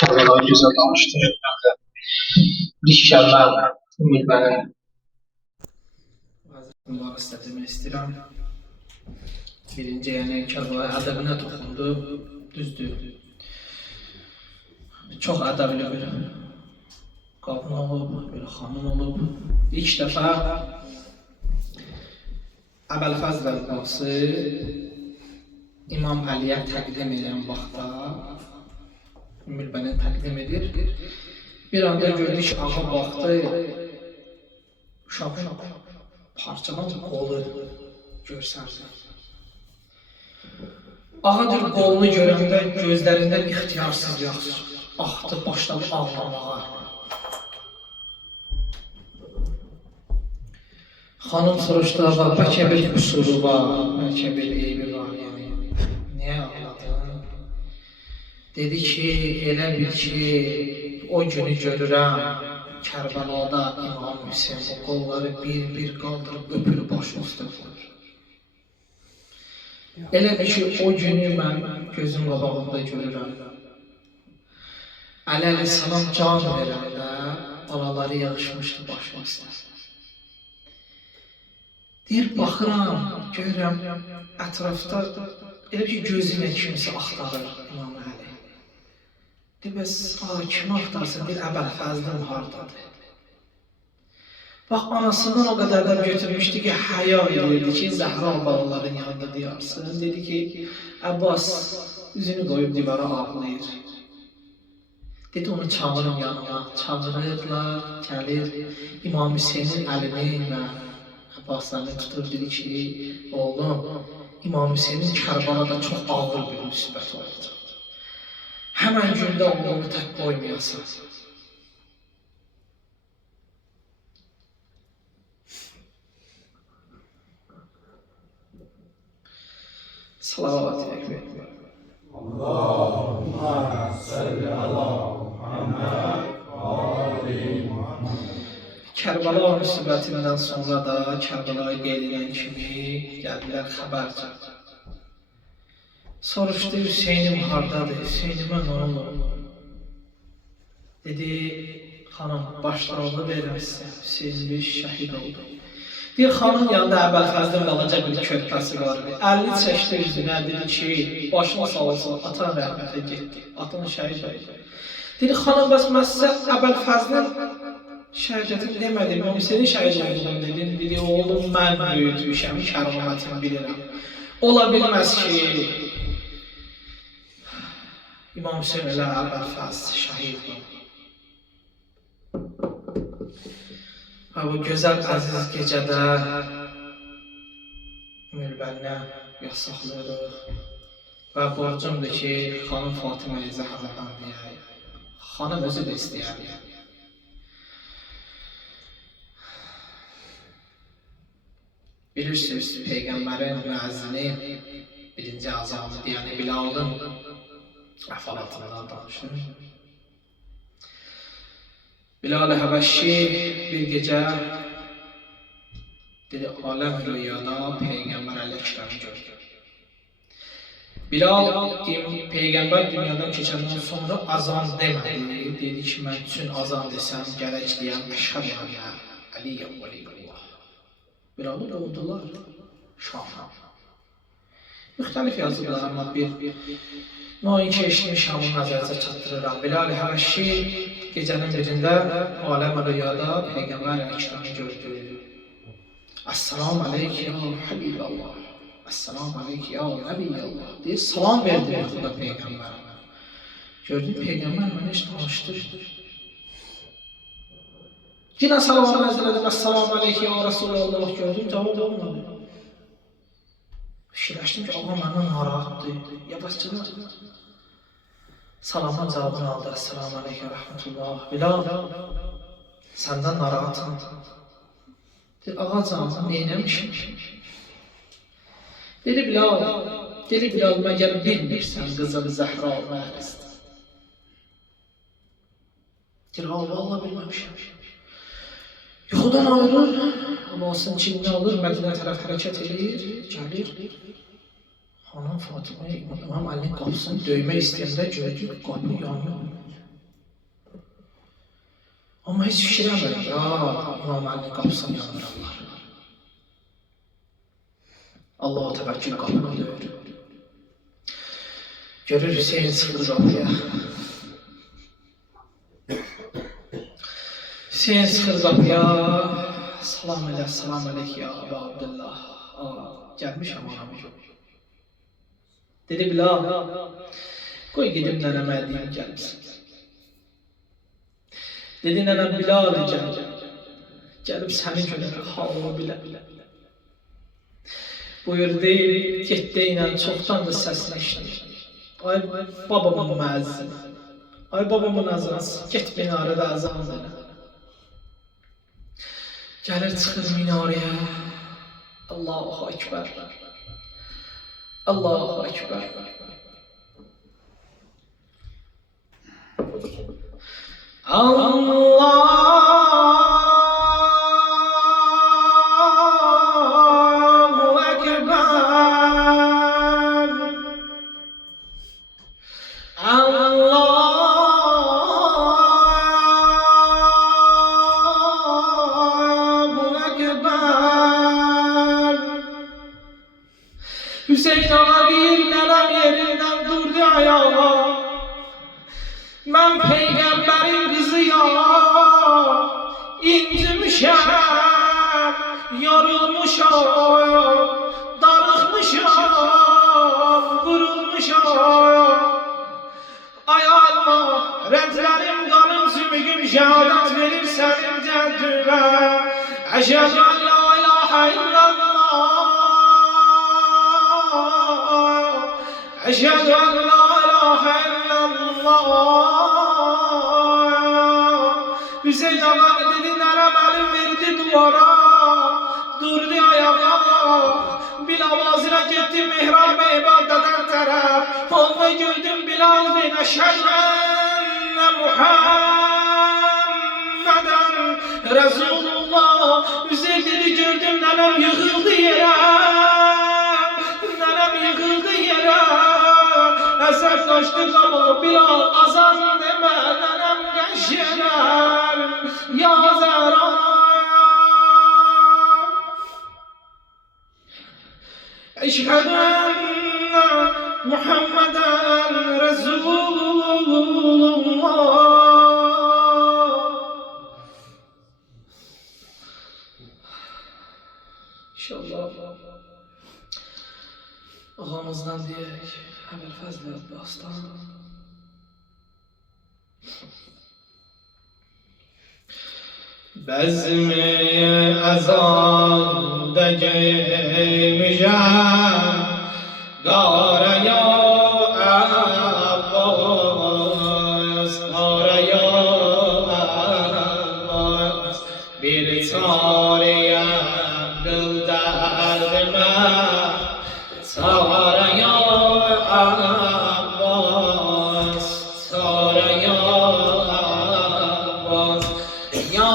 Kərbəlayı gözəl danışdı. Bir kişilərlə Ümid mənim Mübarəzdə demək istəyirəm. Birinci, yəni Kərbəlayı ədəbinə toxundu, düzdür. Çox ədəbli bir qadın olub, bir xanım olub. İlk dəfə Əbəlfəzl Əbbasi İmam Əliyə təqdim edən vaxtda Ümmül Bənin təqdim edir. Bir anda gördük ki, ağa baxdı, uşaqın parçalan qolu görsəndi. Ağadır qolunu görəndə gözlərindən ixtiyarsız axdı, başladı ağlamağa. Xanım soruşdu, bəlkə bir qüsuru var, bəlkə bir eybi var, yəni niyə ağladın? Dedi ki, elə bil ki, o günü görürəm, Kərbəlada İmam Hüseyin o qolları bir qaldırıb öpür başı üstə qoyur. Elə bil ki, o günü mən gözüm qabağında görürəm. Əli əleyhissalam can verəndə balaları yığışmışdı başına üstə. Deyir, baxıram, görürəm, ətrafda elə ki, gözünə kimsə axtarır İmam Əli. Deyir, bəs, kimi axtarsın? Deyir, Əbəlfəzlin hardadır? Bax, anasından o qədər də götürmüşdü ki, həya edirdi ki, Zəhra balaların yanında deyarsın. Dedi ki, Əbbas üzünü qoyub divara ağlayır. Dedi, onu çağırın yanına. Çağırırlar, gəlir İmam Hüseynin əlini və Abbaslarını tutur, dedi ki, oğlum, İmam Hüseynin Kərbalada çox ağır bir müsibət olacaq. Həmən gündə oğlunu tək qoymayasın. Salavat edək. Allahümme salli ala Muhammed ali Muhammed. Kərbala müsibətindən sonra da Kərbalaya qeyd edən kimi gəldilər xəbərcə. Soruşdu, Hüseynim hardadır? Hüseynimə nə olur? Dedi, xanım, başlarını verirəm sizə. Hüseyin bir şəhid oldu. Bir xanım yanında Əbəlfəzlin qalaca bir körpəsi vardı. Əlini çəkdi üzünə, dedi ki, başına sağ olsun, atan rəhmətə getdi. Atan şəhid oldu. Dedi, xanım, bəs mən sizə Əbəlfəzlin şəhidətini demədim, İmam Hüseynin şəhid olduğunu dedim. Dedi, oğlum, mən böyütmüşəm, kəramətini bilirəm. Ola bilməz ki, İmam Hüseyin ilə Əbəlfəzl şəhid oldu. Bu gözəl əziz gecədə Ümmül Bəninə yasaqlayırıq və borcumdur ki, xanım Fatiməyə Zəhradan deyək. Xanım özü də istəyər. Bilirsiniz, Peyğəmbərin müəzzini birinci azamı deyəni Bilalın əhvalatından danışır. Bilal-i Həbəşi bir gecə dedi, aləm rüyada Peyğəmbər Əleyhisselam'ı gördü. Bilal Peyğəmbər dünyadan keçəndən sonra azan demədi. Dedi ki, mən üçün azan desəm, gərək deyəm, əşhəd ənə Əliyyən vəliyullah. Bilalı doğdular Şam'a. Müxtəlif yazılar, amma bir Noin keçmiş Şam'ı nəzərdə çatdırıram. Bilal-i Həbəşi gecənin birində aləm rüyada Peyğəmbər Əleyhisselam'ı gördü. Əssalamu aleyki ya Habiballah. Əssalamu aleyki ya Nəbiyyallah. Deyir, salam verdi yuxuda Peyğəmbər. Gördü, Peyğəmbər mənə heç danışdır. Yine salam elədim, əssalamu aleyki ya Resulallah. Gördüm, cavab olmadı. Fikirləşdim ki, Allah məndən narahatdır. Yavaşcana salamın cavabını aldı. Əssalamu aleykum rəhmətullah. Bilal, səndən narahatım. Deyir, ağacan, neynəmişim? Dedi, Bilal, məgər bilmirsən qızıl Zəhra məhrisdir. Deyir, Allah bilməmişəm. Yuxudan ayrılır, amma olsun ki, nə olur, Mədinə tərəf hərəkət edir, gəlir. Xanım Fatıma İmam Əlinin qapısını döymək istəyəndə gördük, qapı yanıyor. Amma heç fikirləmirəm, ya İmam Əlinin qapısını yandıranlar. Allah təvəkkül qapını döyür. Görür Hüseyin çıxır qapıya. Hüseyin çıxır qapıya. Salam əleyk ya Əbu Abdullah. Gəlmişəm anamı. Dedi Bilal, qoy gedim nənəmə deyim gəlmişsin. Dedi nənəm Bilal gəlib səni görür, halını bilə. Buyur deyil, getdi ilə çoxdandır səsini işləyir. Ay babamın müəzzin, ay babamın azansı, get minarədə azan denə. Gəlir çıxır minarəyə, Allahu Ekber, Allahu Ekber. Allahu Ekber, Allahu Ekber. Hüseyin ağa bir nənəm yerindən durdu ayağa. Mən peyğəmbərin qızıyam, incimüşəm, yorulmuşam, darıxmışam, vurulmuşam. Ay alma, rənclərim, qanım, sümüğüm şəhadət verir sənin cəddülə. Əşhədü ən la ilahə illallah, əşhədü ən la ilahə illallah. Hüseyin ağa dedi, nərəm əlim verdi duvara, durdu ayağa. Bilal ağzına getdi mihrab-ı ibadətən tərəf. Onda gördüm Bilal deyir, əşhədü enne Muhammədən Resulullah. Hüseyin dedi, gördüm nənəm yıxıldı yerə, nənəm yıxıldı yerə. Əsəb qaçdı qabağı, Bilal azan demə, nənəm qəşələr, ya Zəhra. Əşhədü enne Muhammeden Resulullah. İnşallah ağamızdan deyək, Əbülfəzl Abbasdan. Bəzmi əzanda geymişəm, qaraya Abbas, qaraya Abbas, bir çarəyə qıl dərdimə, çarəyə Abbas, çarəyə Abbas, ya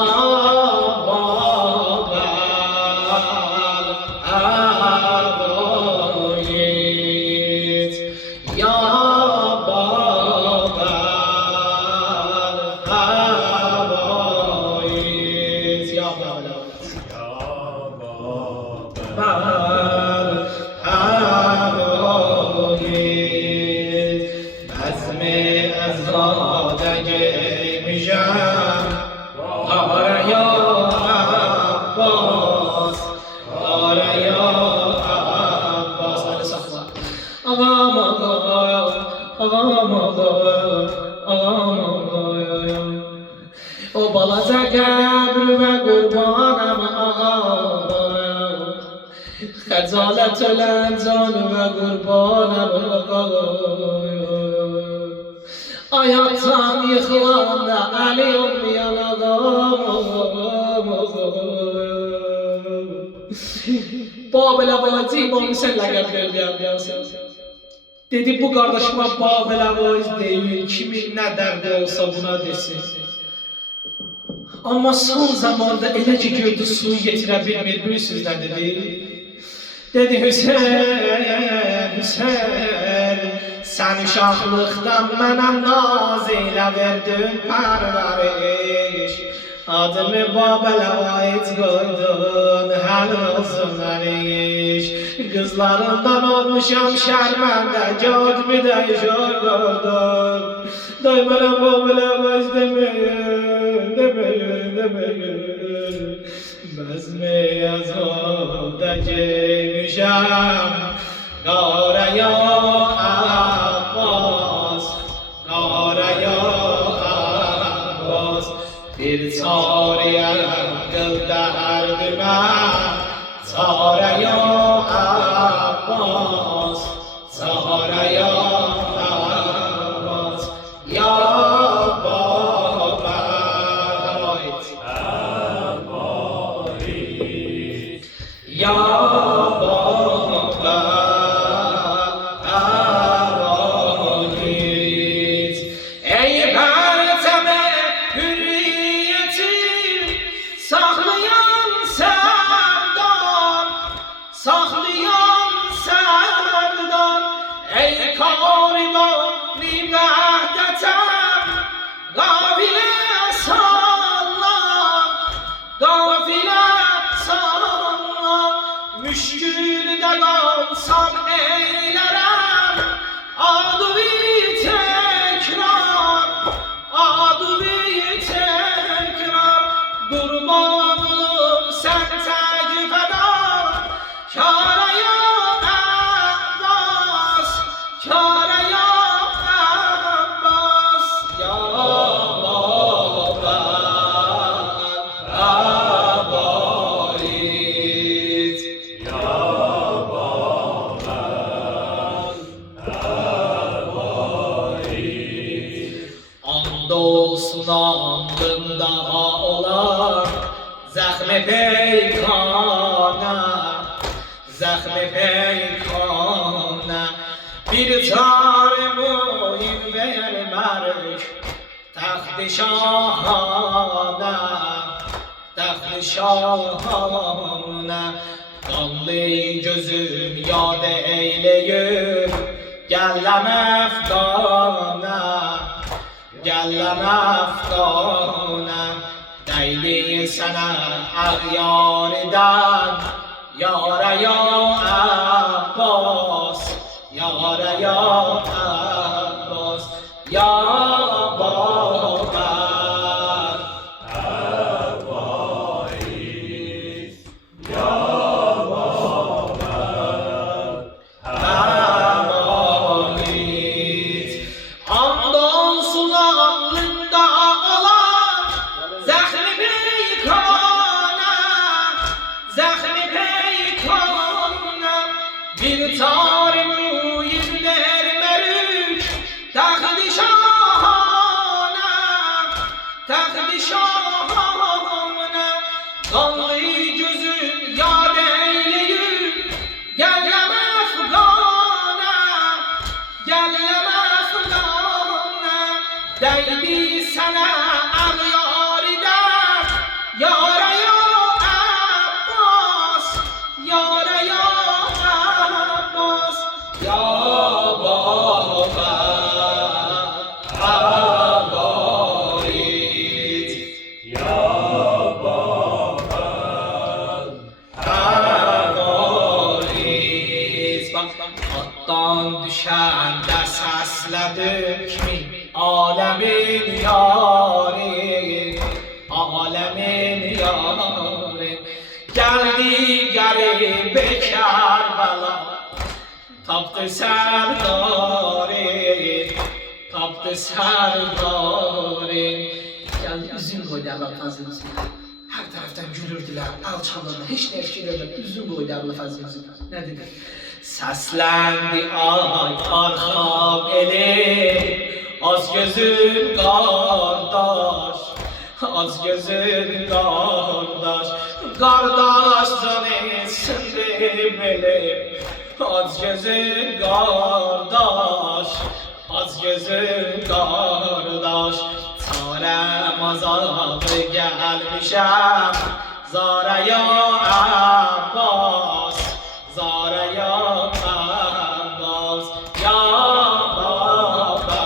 O balaca qəbr və qurbanəm ağam, xəcalət ölən can və qurbanəm ağam. Ayaqdan yıxılan da əli olmayan ağam. Babelə vacib olmuşsun ləqəb verməyəm. Dedi bu qardaşıma Babelə vacib deyil, kimin nə dərdi olsa buna desin. Amma son zamanda elə ki gördü suyu getirə bilmir, bilirsiniz nə dedi? Dedi Hüseyin, Hüseyin, sən uşaqlıqdan mənə naz elə verdin pərvəriş. adımı Babel'e ait koydun her olsun eriş. Kızlarından olmuşam şermende cadmi de gördün. Daymana Babel'e baş demeyin, demeyin, demeyin. Bezmi yazıda giymişem Garaya Abbas, Garaya Abbas. Bir çareye kıl derdime Çareye Abbas, Çareye Abbas. Ya Baba Ya Baba Ey perteme hürriyetim saklayan serdar, saklayan serdar. Ey koridor-i vahdetem gafile sallan, gafile sallan. Müşkül de kalsam eylerem adı-i tekrar, adı-i tekrar. Kurban olum sen tek feda Kâre-ya Abbas, Kâre-ya Abbas. Ya Baba Abarit Andolsun andında olan zahme peykana, zahme peykana. Bir çare muhim vermerük taht-ı şahane, taht-ı şahane. Kanlı gözüm yad eyleyip gellem efkane, gellem efkane. Deyli sana ağyariden Yâre ya Abbas, Yâre ya Abbas. Ya Baba Abarit Andolsun alnında olan zahmi peykana, zahmi peykana. Bir tar muhim vermerük taht-ı şahane, taht-ı şahane. Kanlı gözüm yad eyleyip gellem efgane, gellem efgane. Deydi sana ağyariden Yâre ya Abbas, Yâre ya Abbas. Ya Baba Abarit Abarit. Attan düşende sesledik mi alemin yâri, alemin yâri. Geldi garip Kerbela taptı serdarin, taptı serdarin. Geldi üzüm koydu Allah fazlımızı. Her taraftan gülürdüler, alçalırlar, hiç ne etkilerler. Üzüm koydu Allah fazlımızı. Ne dedi? Seslendi ay arkam eli, az gözüm kardeş, az gözüm kardeş. Kardeş zanetsin benim, az gözüm kardeş, az gözüm kardeş. Çarem azabı gelmişem Zara-ya Abbas, Zara-ya Abbas. Ya Baba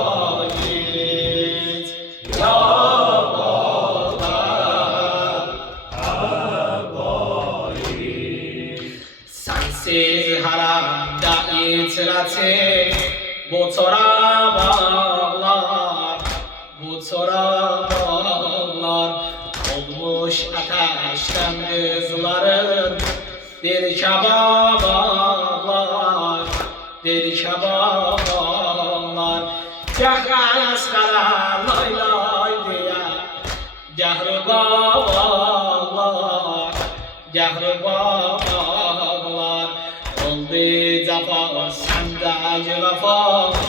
Abarit bu çora bağlar, bu çora bağlar olmuş ateşten kızların deli kebap ağlar, deli kebap ağlar. Gah asqara lay lay diye Gəhribab ağlar, gəhribab ağlar oldu cəfa səndə vəfa